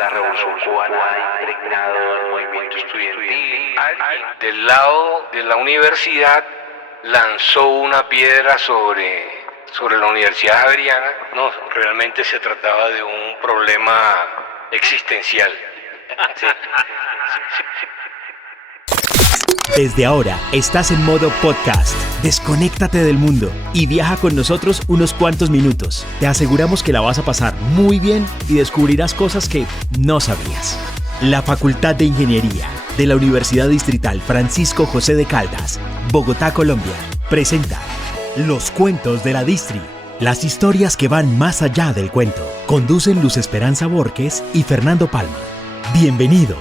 la revolución cubana ha impregnado el movimiento estudiantil. Alguien del lado de la universidad lanzó una piedra sobre la Universidad Javeriana. No, realmente se trataba de un problema existencial. Sí. Desde ahora estás en modo podcast. Desconéctate del mundo y viaja con nosotros unos cuantos minutos. Te aseguramos que la vas a pasar muy bien y descubrirás cosas que no sabías. La Facultad de Ingeniería de la Universidad Distrital Francisco José de Caldas, Bogotá, Colombia, presenta Los Cuentos de la Distri. Las historias que van más allá del cuento. Conducen Luz Esperanza Borges y Fernando Palma. Bienvenidos.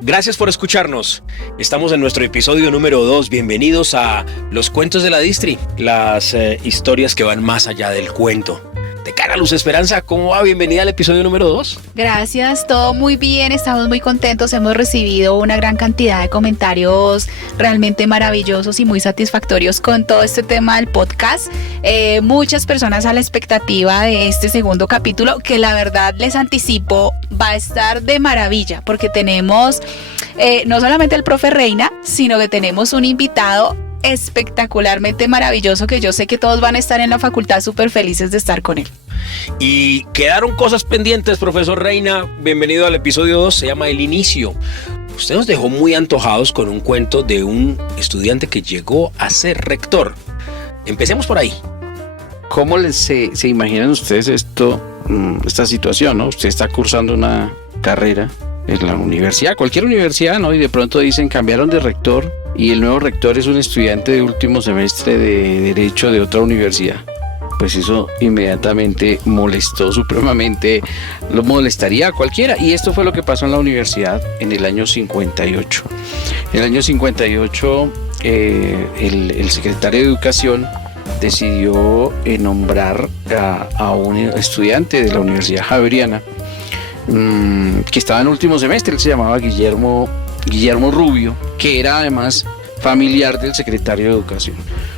Gracias por escucharnos. Estamos en nuestro episodio número 2. Bienvenidos a Los Cuentos de la Distri, las historias que van más allá del cuento. De cara a Luz Esperanza, ¿cómo va? Bienvenida al episodio número 2. Gracias, todo muy bien, estamos muy contentos, hemos recibido una gran cantidad de comentarios realmente maravillosos y muy satisfactorios con todo este tema del podcast. Muchas personas a la expectativa de este segundo capítulo, que la verdad les anticipo va a estar de maravilla, porque tenemos no solamente el profe Reina, sino que tenemos un invitado espectacularmente maravilloso que yo sé que todos van a estar en la facultad súper felices de estar con él. Y quedaron cosas pendientes, profesor Reina. Bienvenido al episodio 2, se llama El Inicio. Usted nos dejó muy antojados con un cuento de un estudiante que llegó a ser rector. Empecemos por ahí. ¿Cómo se imaginan ustedes esta situación, ¿no? Usted está cursando una carrera en la universidad, cualquier universidad, ¿no? Y de pronto dicen cambiaron de rector y el nuevo rector es un estudiante de último semestre de Derecho de otra universidad. Pues eso inmediatamente molestó supremamente, lo molestaría a cualquiera. Y esto fue lo que pasó en la universidad en el año 58. En el año 58 el secretario de Educación decidió nombrar a un estudiante de la Universidad Javeriana que estaba en último semestre. Él se llamaba Guillermo Rubio, que era además familiar del secretario de Educación.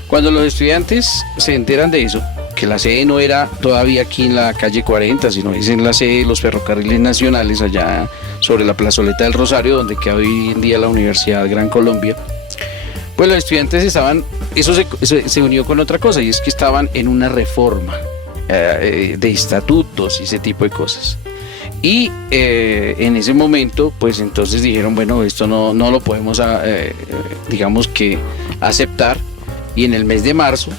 Cuando los estudiantes se enteran de eso, que la sede no era todavía aquí en la calle 40, sino es en la sede de los ferrocarriles nacionales, allá sobre la plazoleta del Rosario, donde queda hoy en día la Universidad Gran Colombia, pues los estudiantes estaban, eso se unió con otra cosa, y es que estaban en una reforma de estatutos y ese tipo de cosas. Y en ese momento, pues entonces dijeron, bueno, esto no lo podemos, digamos que aceptar. Y en el mes de marzo,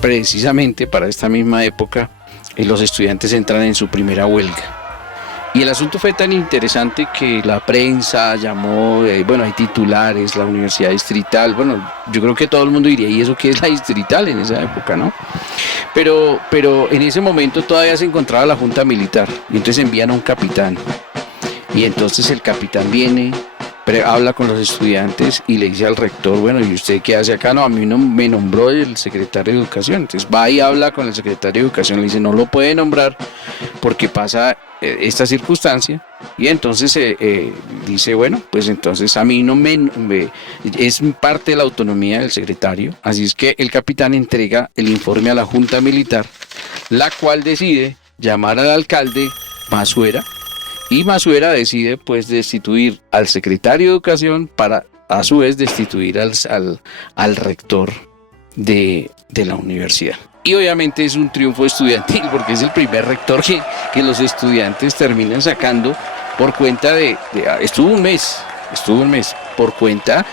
precisamente para esta misma época, los estudiantes entran en su primera huelga. Y el asunto fue tan interesante que la prensa llamó, bueno, hay titulares, la Universidad Distrital, bueno, yo creo que todo el mundo diría, ¿y eso qué es la Distrital en esa época, no? Pero en ese momento todavía se encontraba la Junta Militar, y entonces envían a un capitán. Y entonces el capitán viene, habla con los estudiantes y le dice al rector, bueno, ¿y usted qué hace acá? No, a mí no me nombró el secretario de Educación. Entonces va y habla con el secretario de Educación, le dice, no lo puede nombrar porque pasa esta circunstancia. Y entonces dice, bueno, pues entonces a mí no es parte de la autonomía del secretario. Así es que el capitán entrega el informe a la Junta Militar, la cual decide llamar al alcalde Masuera. Y Masuera decide pues destituir al secretario de Educación para a su vez destituir al rector de la universidad. Y obviamente es un triunfo estudiantil porque es el primer rector que los estudiantes terminan sacando por cuenta estuvo un mes por cuenta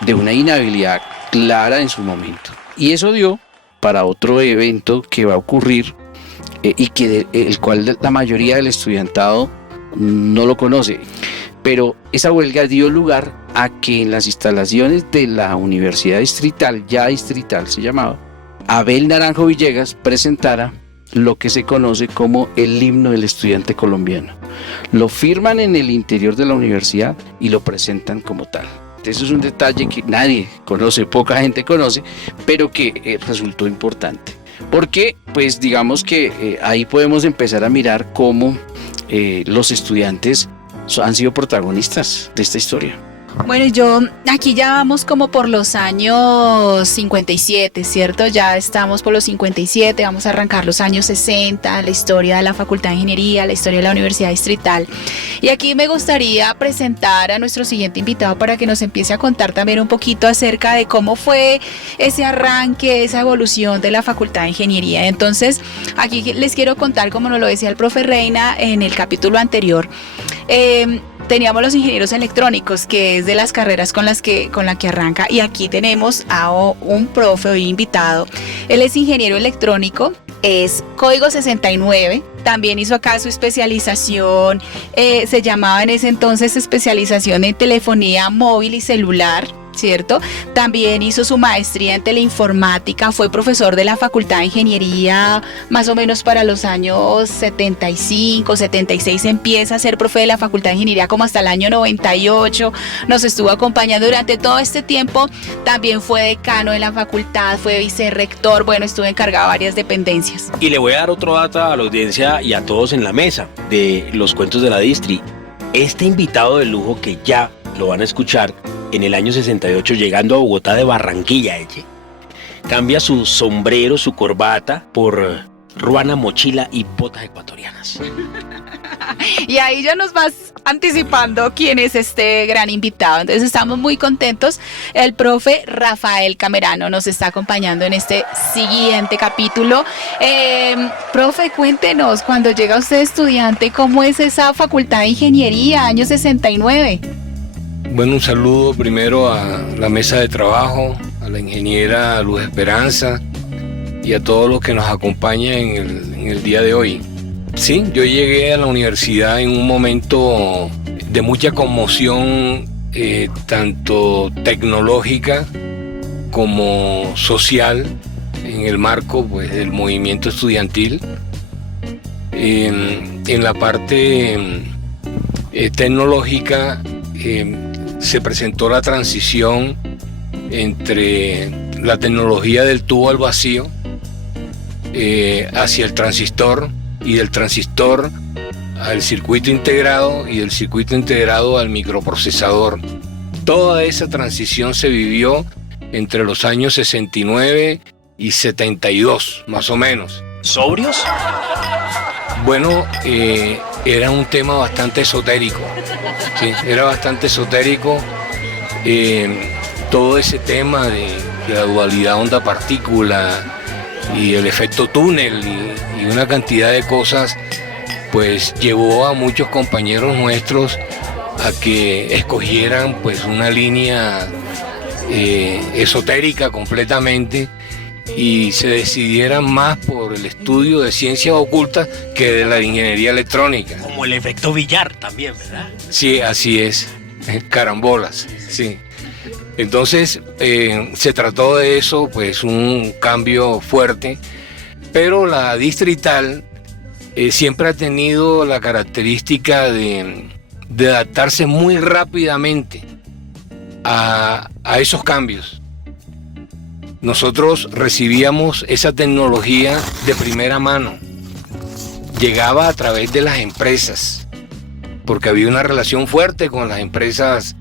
de una inhabilidad clara en su momento. Y eso dio para otro evento que va a ocurrir y el cual la mayoría del estudiantado no lo conoce, pero esa huelga dio lugar a que en las instalaciones de la Universidad Distrital, ya Distrital se llamaba, Abel Naranjo Villegas presentara lo que se conoce como el himno del estudiante colombiano. Lo firman en el interior de la universidad y lo presentan como tal. Eso es un detalle que nadie conoce, poca gente conoce, pero que resultó importante. Porque, pues digamos que ahí podemos empezar a mirar cómo los estudiantes han sido protagonistas de esta historia. Bueno, yo aquí ya vamos como por los años 57, ¿cierto? Ya estamos por los 57, vamos a arrancar los años 60, la historia de la Facultad de Ingeniería, la historia de la Universidad Distrital. Y aquí me gustaría presentar a nuestro siguiente invitado para que nos empiece a contar también un poquito acerca de cómo fue ese arranque, esa evolución de la Facultad de Ingeniería. Entonces, aquí les quiero contar, como nos lo decía el profe Reina en el capítulo anterior, teníamos los ingenieros electrónicos, que es de las carreras con la que arranca, y aquí tenemos a un profe hoy invitado. Él es ingeniero electrónico, es código 69, también hizo acá su especialización, se llamaba en ese entonces especialización en telefonía móvil y celular, ¿cierto? También hizo su maestría en teleinformática, fue profesor de la Facultad de Ingeniería más o menos para los años 75, 76 empieza a ser profe de la Facultad de Ingeniería como hasta el año 98, nos estuvo acompañando durante todo este tiempo, también fue decano de la facultad, fue vicerrector, bueno, estuvo encargado de varias dependencias. Y le voy a dar otro dato a la audiencia y a todos en la mesa de los cuentos de la Distri. Este invitado de lujo que ya lo van a escuchar en el año 68 llegando a Bogotá de Barranquilla, cambia su sombrero, su corbata por ruana, mochila y botas ecuatorianas. Y ahí ya nos vas anticipando quién es este gran invitado. Entonces estamos muy contentos. El profe Rafael Camerano nos está acompañando en este siguiente capítulo. Profe, cuéntenos, cuando llega usted estudiante, ¿cómo es esa Facultad de Ingeniería, año 69? Bueno, un saludo primero a la mesa de trabajo, a la ingeniera Luz Esperanza y a todos los que nos acompañan en el día de hoy. Sí, yo llegué a la universidad en un momento de mucha conmoción, tanto tecnológica como social, en el marco pues, del movimiento estudiantil. En la parte tecnológica, se presentó la transición entre la tecnología del tubo al vacío hacia el transistor, y del transistor al circuito integrado, y del circuito integrado al microprocesador. Toda esa transición se vivió entre los años 69 y 72, más o menos. ¿Sobrios? Bueno, era un tema bastante esotérico. Sí, era bastante esotérico todo ese tema de la dualidad onda-partícula y el efecto túnel y una cantidad de cosas, pues llevó a muchos compañeros nuestros a que escogieran pues una línea esotérica completamente y se decidieran más por el estudio de ciencias ocultas que de la ingeniería electrónica. Como el efecto Villar también, ¿verdad? Sí, así es, carambolas, sí. Entonces se trató de eso, pues un cambio fuerte, pero la distrital siempre ha tenido la característica de adaptarse muy rápidamente a esos cambios. Nosotros recibíamos esa tecnología de primera mano, llegaba a través de las empresas, porque había una relación fuerte con las empresas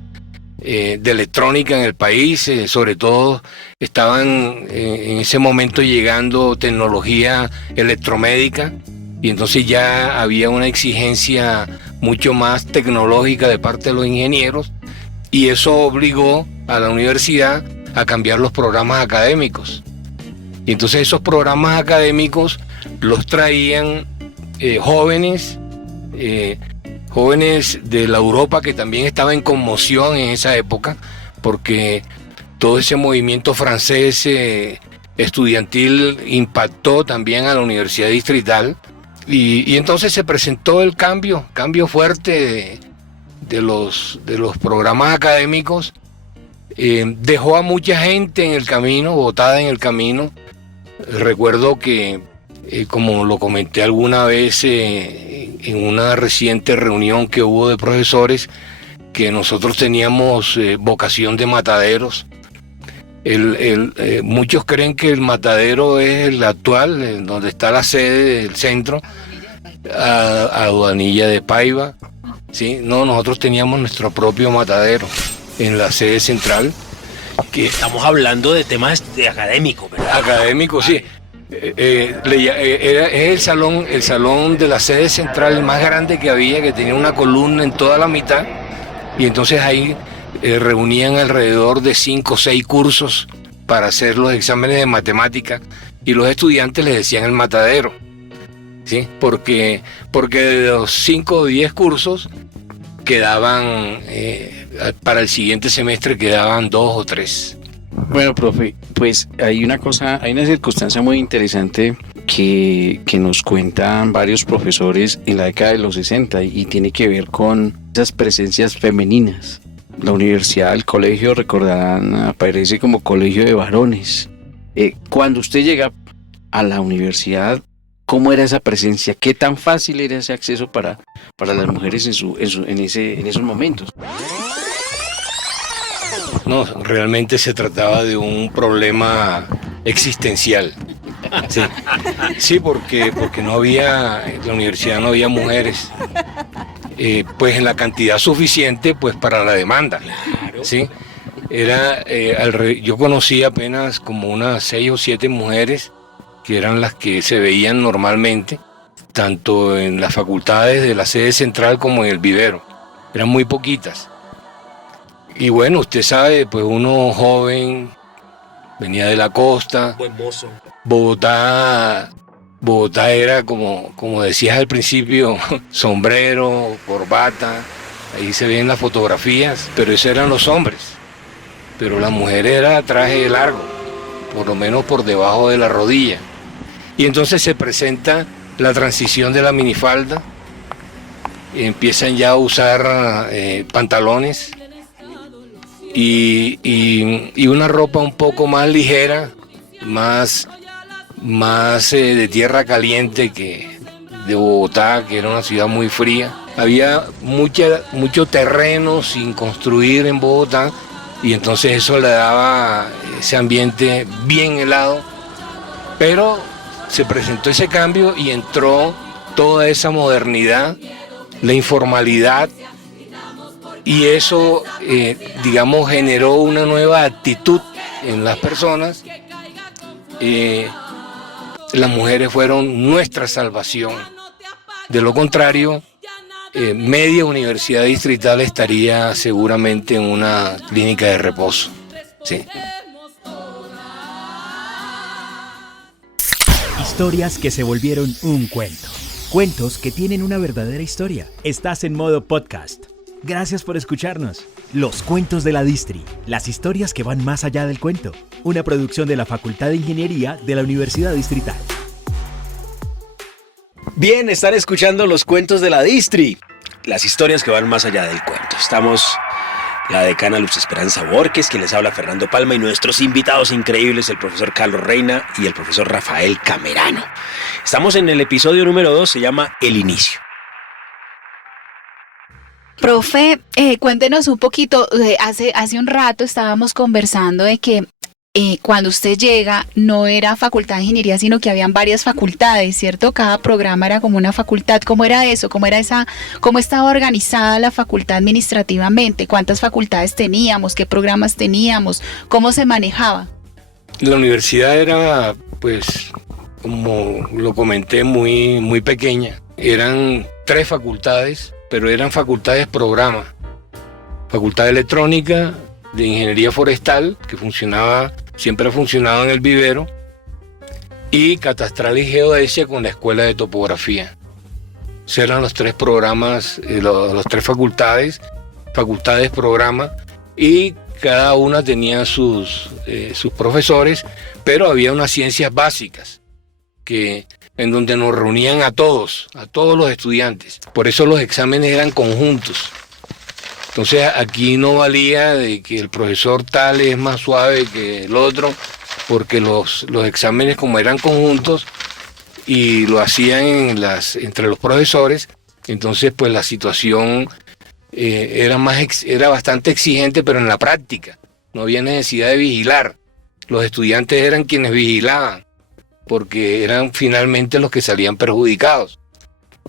de electrónica en el país, sobre todo estaban en ese momento llegando tecnología electromédica, y entonces ya había una exigencia mucho más tecnológica de parte de los ingenieros, y eso obligó a la universidad a cambiar los programas académicos. Y entonces esos programas académicos los traían jóvenes de la Europa, que también estaba en conmoción en esa época, porque todo ese movimiento francés estudiantil impactó también a la Universidad Distrital, y entonces se presentó el cambio fuerte de los programas académicos. Dejó a mucha gente en el camino, botada en el camino. Recuerdo que, como lo comenté alguna vez en una reciente reunión que hubo de profesores, que nosotros teníamos vocación de mataderos. Muchos creen que el matadero es el actual, donde está la sede del centro, Aduanilla de Paiva. ¿Sí? No, nosotros teníamos nuestro propio matadero. en la sede central. Que Estamos hablando de temas académicos, ¿verdad? académico, sí. Es el salón de la sede central más grande que había, que tenía una columna en toda la mitad, y entonces ahí reunían alrededor de 5 o 6 cursos para hacer los exámenes de matemática, y los estudiantes les decían el matadero, ¿sí? Porque de los 5 o 10 cursos quedaban, para el siguiente semestre quedaban 2 o 3. Bueno, profe, pues hay una circunstancia muy interesante que nos cuentan varios profesores en la década de los 60 y tiene que ver con esas presencias femeninas. La universidad, el colegio, recordarán, aparece como colegio de varones. Cuando usted llega a la universidad, ¿cómo era esa presencia? ¿Qué tan fácil era ese acceso para las mujeres en esos momentos? No, realmente se trataba de un problema existencial. Sí, sí, porque no había, en la universidad no había mujeres, pues en la cantidad suficiente pues para la demanda. Sí, yo conocí apenas como unas 6 o 7 mujeres que eran las que se veían normalmente, tanto en las facultades de la sede central como en el vivero. Eran muy poquitas. Y bueno, usted sabe, pues uno joven, venía de la costa. Buen mozo. Bogotá era como decías al principio, sombrero, corbata, ahí se ven las fotografías, pero esos eran los hombres. Pero la mujer era traje largo, por lo menos por debajo de la rodilla. Y entonces se presenta la transición de la minifalda, empiezan ya a usar pantalones, y una ropa un poco más ligera, más de tierra caliente que de Bogotá, que era una ciudad muy fría. Había mucho terreno sin construir en Bogotá, y entonces eso le daba ese ambiente bien helado. Pero se presentó ese cambio y entró toda esa modernidad, la informalidad, y eso, digamos, generó una nueva actitud en las personas. Las mujeres fueron nuestra salvación. De lo contrario, media universidad distrital estaría seguramente en una clínica de reposo. Sí. Historias que se volvieron un cuento. Cuentos que tienen una verdadera historia. Estás en modo podcast. Gracias por escucharnos. Los cuentos de la Distri, las historias que van más allá del cuento. Una producción de la Facultad de Ingeniería de la Universidad Distrital. Bien, están escuchando los cuentos de la Distri, las historias que van más allá del cuento. Estamos la decana Luz Esperanza Borges, quien les habla Fernando Palma, y nuestros invitados increíbles, el profesor Carlos Reina y el profesor Rafael Camerano. Estamos en el episodio número 2, se llama El Inicio. Profe, cuéntenos un poquito, hace un rato estábamos conversando de que cuando usted llega no era facultad de ingeniería, sino que habían varias facultades, ¿cierto? Cada programa era como una facultad. ¿Cómo era eso? ¿Cómo estaba organizada la facultad administrativamente? ¿Cuántas facultades teníamos? ¿Qué programas teníamos? ¿Cómo se manejaba? La universidad era, pues, como lo comenté, muy, muy pequeña. Eran 3 facultades, pero eran facultades programa. Facultad de Electrónica, de Ingeniería Forestal, que siempre ha funcionado en el vivero, y Catastral y Geodesia con la Escuela de Topografía. Esos eran los 3 programas, los 3 facultades programa, y cada una tenía sus profesores, pero había unas ciencias básicas en donde nos reunían a todos los estudiantes. Por eso los exámenes eran conjuntos. Entonces aquí no valía de que el profesor tal es más suave que el otro, porque los exámenes, como eran conjuntos y lo hacían entre los profesores, entonces pues la situación era bastante exigente, pero en la práctica no había necesidad de vigilar. Los estudiantes eran quienes vigilaban, porque eran finalmente los que salían perjudicados.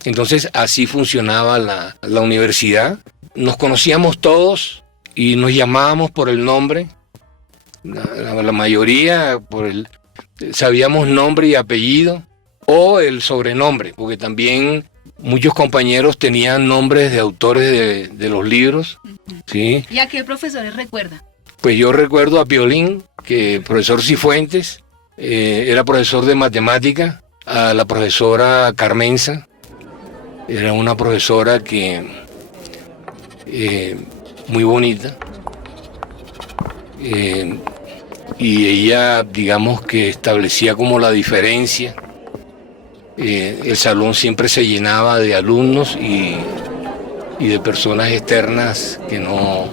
Entonces así funcionaba la universidad. Nos conocíamos todos y nos llamábamos por el nombre, la mayoría sabíamos nombre y apellido o el sobrenombre, porque también muchos compañeros tenían nombres de autores de los libros, ¿sí? ¿Y a qué profesores recuerda? Pues yo recuerdo a Piolín, que el profesor Cifuentes era profesor de matemática, a la profesora Carmenza, era una profesora que muy bonita, y ella, digamos que establecía como la diferencia. El salón siempre se llenaba de alumnos y de personas externas que no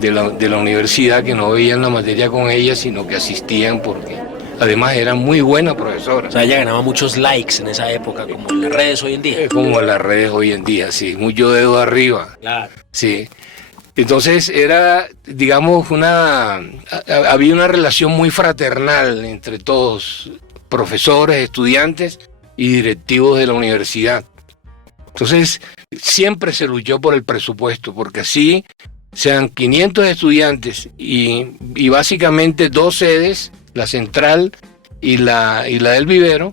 de la universidad, que no veían la materia con ella, sino que asistían porque además era muy buena profesora. O sea, ella ganaba muchos likes en esa época, como en las redes hoy en día. Como en las redes hoy en día, sí, mucho dedo arriba. Claro. Sí. Entonces era, digamos, había una relación muy fraternal entre todos, profesores, estudiantes y directivos de la universidad. Entonces siempre se luchó por el presupuesto, porque así sean 500 estudiantes y básicamente 2 sedes, la central y la del vivero,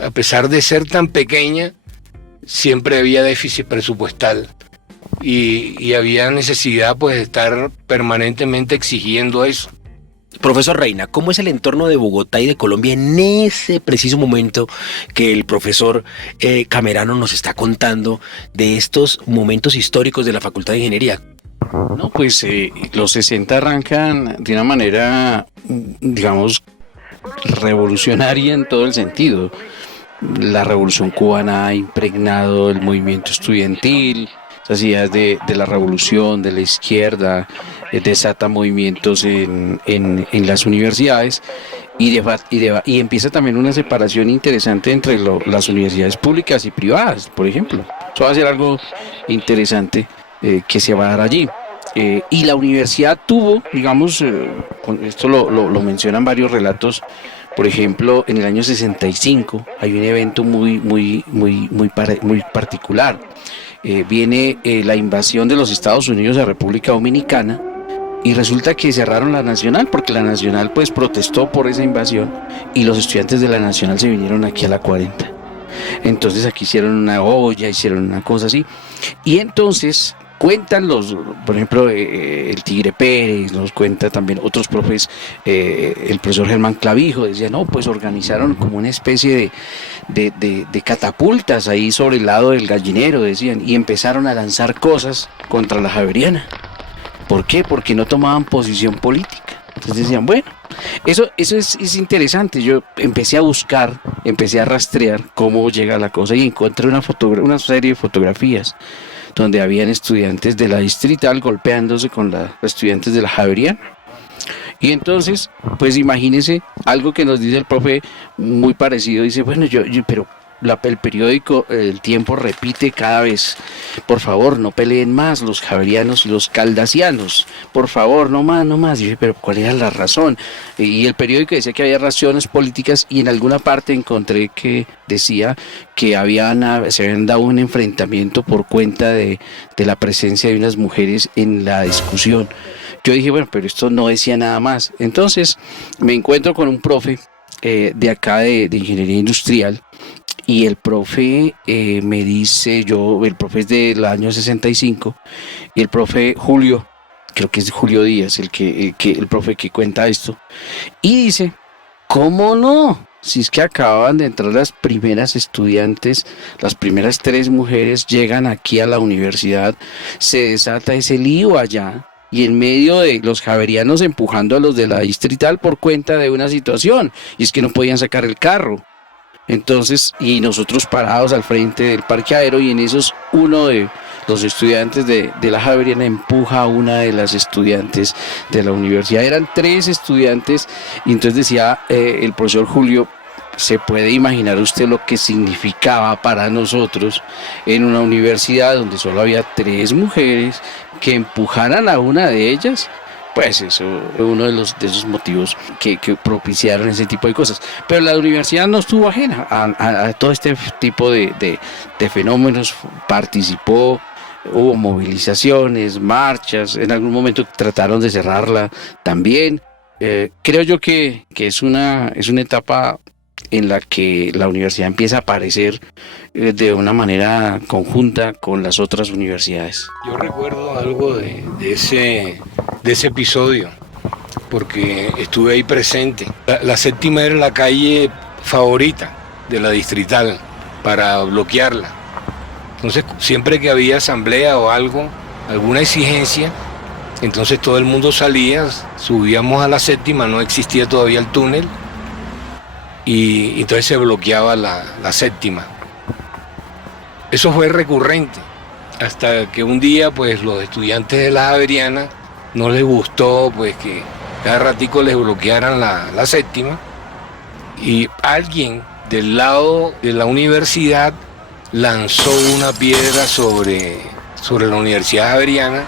a pesar de ser tan pequeña, siempre había déficit presupuestal y había necesidad pues de estar permanentemente exigiendo eso. Profesor Reina, ¿cómo es el entorno de Bogotá y de Colombia en ese preciso momento que el profesor Camerano nos está contando de estos momentos históricos de la Facultad de Ingeniería? No, pues los 60 arrancan de una manera, digamos, revolucionaria en todo el sentido. La revolución cubana ha impregnado el movimiento estudiantil, las ideas de la revolución, de la izquierda, desata movimientos en las universidades y empieza también una separación interesante entre las universidades públicas y privadas, por ejemplo. Eso va a ser algo interesante que se va a dar allí. Y la universidad tuvo, digamos, esto lo mencionan varios relatos. Por ejemplo, en el año 65 hay un evento muy particular. Viene la invasión de los Estados Unidos a República Dominicana y resulta que cerraron la Nacional porque la Nacional pues protestó por esa invasión y los estudiantes de la Nacional se vinieron aquí a la 40. Entonces aquí hicieron una olla, hicieron una cosa así y entonces cuentan por ejemplo, el Tigre Pérez, nos cuenta también otros profes, el profesor Germán Clavijo, decía, no, pues organizaron como una especie de catapultas ahí sobre el lado del Gallinero, decían, y empezaron a lanzar cosas contra la Javeriana. ¿Por qué? Porque no tomaban posición política. Entonces decían, bueno, eso es interesante. Yo empecé a buscar, empecé a rastrear cómo llega la cosa y encontré una serie de fotografías donde habían estudiantes de la Distrital golpeándose con los estudiantes de la Javeriana. Y entonces, pues imagínense algo que nos dice el profe muy parecido, dice, bueno, pero el periódico El Tiempo repite cada vez, por favor, no peleen más los javerianos y los caldasianos, por favor, no más. Y dije, pero ¿cuál era la razón? Y el periódico decía que había razones políticas y en alguna parte encontré que decía que se habían dado un enfrentamiento por cuenta de la presencia de unas mujeres en la discusión. Yo dije, bueno, pero esto no decía nada más. Entonces me encuentro con un profe de acá de Ingeniería Industrial. Y el profe me dice, el profe es del año 65, y el profe Julio, creo que es Julio Díaz, el profe que cuenta esto, y dice, ¿cómo no? Si es que acaban de entrar las primeras estudiantes, las primeras 3 mujeres llegan aquí a la universidad, se desata ese lío allá, y en medio de los javerianos empujando a los de la Distrital por cuenta de una situación, y es que no podían sacar el carro. Entonces, y nosotros parados al frente del parqueadero y en esos uno de los estudiantes de la Javeriana empuja a una de las estudiantes de la universidad. Eran 3 estudiantes y entonces decía el profesor Julio, se puede imaginar usted lo que significaba para nosotros en una universidad donde solo había 3 mujeres que empujaran a una de ellas. Pues eso es uno de esos motivos que propiciaron ese tipo de cosas. Pero la universidad no estuvo ajena a todo este tipo de fenómenos. Participó hubo movilizaciones, marchas, en algún momento trataron de cerrarla también. Creo yo que es una etapa en la que la universidad empieza a aparecer de una manera conjunta con las otras universidades. Yo recuerdo algo de ese episodio, porque estuve ahí presente. La séptima era la calle favorita de la distrital para bloquearla. Entonces, siempre que había asamblea o algo, alguna exigencia, entonces todo el mundo salía, subíamos a la séptima, no existía todavía el túnel, y entonces se bloqueaba la séptima. Eso fue recurrente, hasta que un día pues los estudiantes de la Javeriana no les gustó pues que cada ratico les bloquearan la séptima, y alguien del lado de la universidad lanzó una piedra sobre la Universidad Javeriana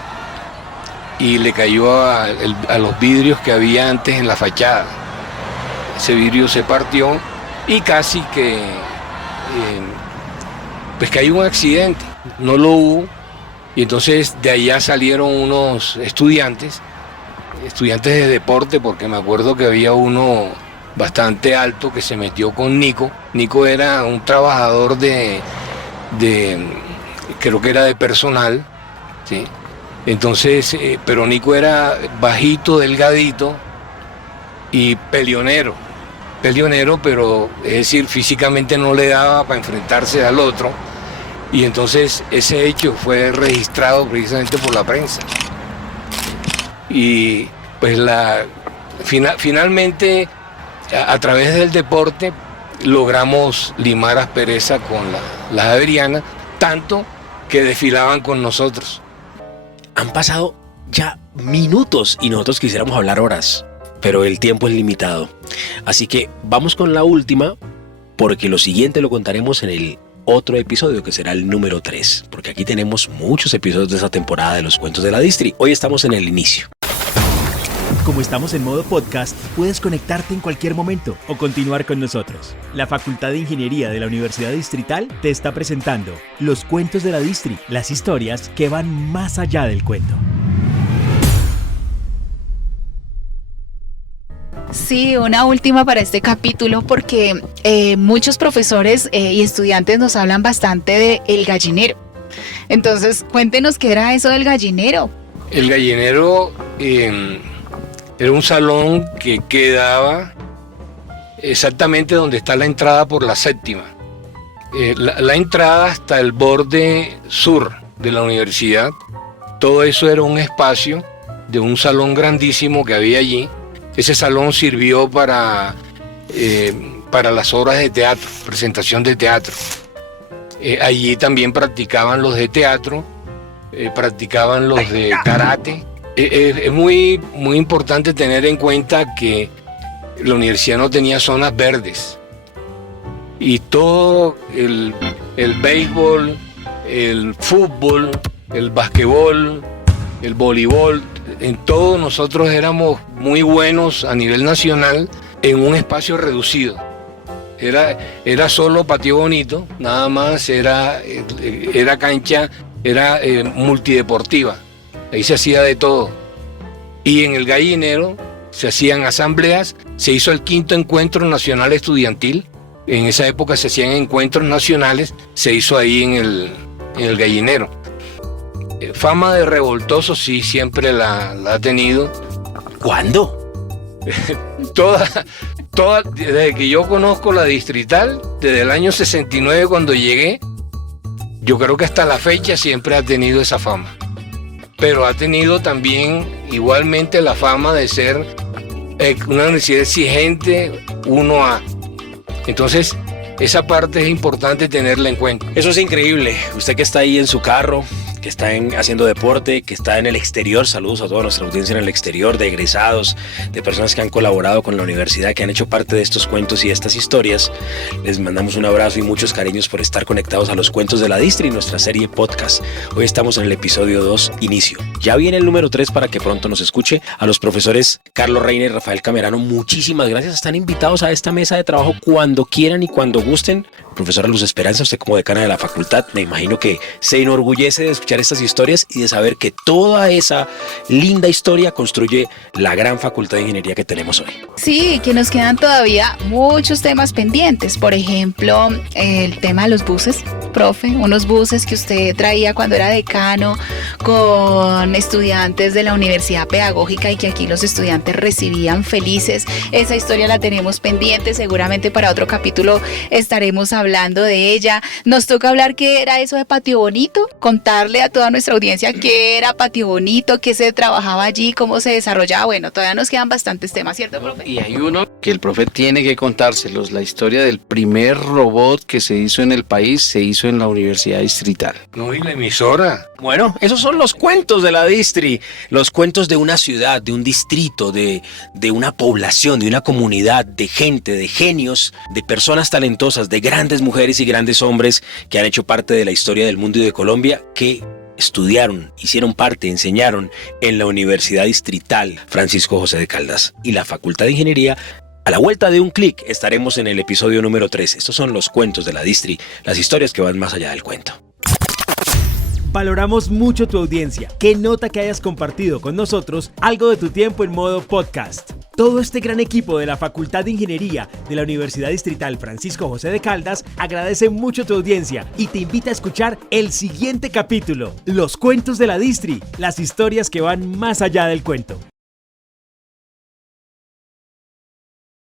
y le cayó a los vidrios que había antes en la fachada. Ese vidrio se partió y casi que pues cayó un accidente. No lo hubo, y entonces de allá salieron unos estudiantes de deporte, porque me acuerdo que había uno bastante alto que se metió con Nico. Nico era un trabajador creo que era de personal, ¿sí? Entonces, pero Nico era bajito, delgadito y peleonero, pero es decir, físicamente no le daba para enfrentarse al otro, y entonces ese hecho fue registrado precisamente por la prensa. Y pues finalmente a través del deporte logramos limar aspereza con la Javeriana, tanto que desfilaban con nosotros. Han pasado ya minutos y nosotros quisiéramos hablar horas, pero el tiempo es limitado. Así que vamos con la última, porque lo siguiente lo contaremos en el otro episodio, que será el número 3, porque aquí tenemos muchos episodios de esta temporada de los cuentos de la Distri. Hoy estamos en el inicio. Como estamos en modo podcast, puedes conectarte en cualquier momento o continuar con nosotros. La Facultad de Ingeniería de la Universidad Distrital te está presentando Los Cuentos de la Distri, las historias que van más allá del cuento. Sí, una última para este capítulo, porque muchos profesores y estudiantes nos hablan bastante de El Gallinero. Entonces, cuéntenos qué era eso del gallinero. El gallinero era un salón que quedaba exactamente donde está la entrada por la séptima. La entrada hasta el borde sur de la universidad, todo eso era un espacio de un salón grandísimo que había allí. Ese salón sirvió para las obras de teatro, presentación de teatro. Allí también practicaban los de teatro, practicaban los de karate. Es muy importante tener en cuenta que la universidad no tenía zonas verdes, y todo el béisbol, el fútbol, el basquetbol, el voleibol, en todo nosotros éramos muy buenos a nivel nacional en un espacio reducido. Era solo patio bonito, nada más, era cancha, era multideportiva. Ahí se hacía de todo. Y en el Gallinero se hacían asambleas. Se hizo el 5º Encuentro Nacional Estudiantil. En esa época se hacían encuentros nacionales. Se hizo ahí en el Gallinero. Fama de revoltoso sí, siempre la ha tenido. ¿Cuándo? Desde que yo conozco la distrital, desde el año 69 cuando llegué, yo creo que hasta la fecha siempre ha tenido esa fama. Pero ha tenido también igualmente la fama de ser una universidad exigente 1A. Entonces, esa parte es importante tenerla en cuenta. Eso es increíble. Usted que está ahí en su carro, que está haciendo deporte, que está en el exterior, saludos a toda nuestra audiencia en el exterior, de egresados, de personas que han colaborado con la universidad, que han hecho parte de estos cuentos y de estas historias. Les mandamos un abrazo y muchos cariños por estar conectados a los cuentos de la Distri, nuestra serie podcast. Hoy estamos en el episodio 2, inicio. Ya viene el número 3 para que pronto nos escuche. A los profesores Carlos Reina y Rafael Camerano, muchísimas gracias. Están invitados a esta mesa de trabajo cuando quieran y cuando gusten. Profesora Luz Esperanza, usted como decana de la facultad, me imagino que se enorgullece de escuchar estas historias y de saber que toda esa linda historia construye la gran facultad de ingeniería que tenemos hoy. Sí, que nos quedan todavía muchos temas pendientes. Por ejemplo, el tema de los buses, profe, unos buses que usted traía cuando era decano con estudiantes de la Universidad Pedagógica y que aquí los estudiantes recibían felices. Esa historia la tenemos pendiente, seguramente para otro capítulo estaremos hablando de ella. Nos toca hablar qué era eso de Patio Bonito, contarle a toda nuestra audiencia qué era Patio Bonito, qué se trabajaba allí, cómo se desarrollaba. Bueno, todavía nos quedan bastantes temas, ¿cierto, profe? Y hay uno que el profe tiene que contárselos, la historia del primer robot que se hizo en el país, se hizo en la Universidad Distrital. No, y la emisora. Bueno, esos son los cuentos de la Distri, los cuentos de una ciudad, de un distrito, de una población, de una comunidad, de gente, de genios, de personas talentosas, de grandes mujeres y grandes hombres que han hecho parte de la historia del mundo y de Colombia, que estudiaron, hicieron parte, enseñaron en la Universidad Distrital Francisco José de Caldas y la Facultad de Ingeniería. A la vuelta de un clic estaremos en el episodio número 3. Estos son los cuentos de la Distri, las historias que van más allá del cuento. Valoramos mucho tu audiencia. Qué nota que hayas compartido con nosotros algo de tu tiempo en modo podcast. Todo este gran equipo de la Facultad de Ingeniería de la Universidad Distrital Francisco José de Caldas agradece mucho tu audiencia y te invita a escuchar el siguiente capítulo, Los Cuentos de la Distri, las historias que van más allá del cuento.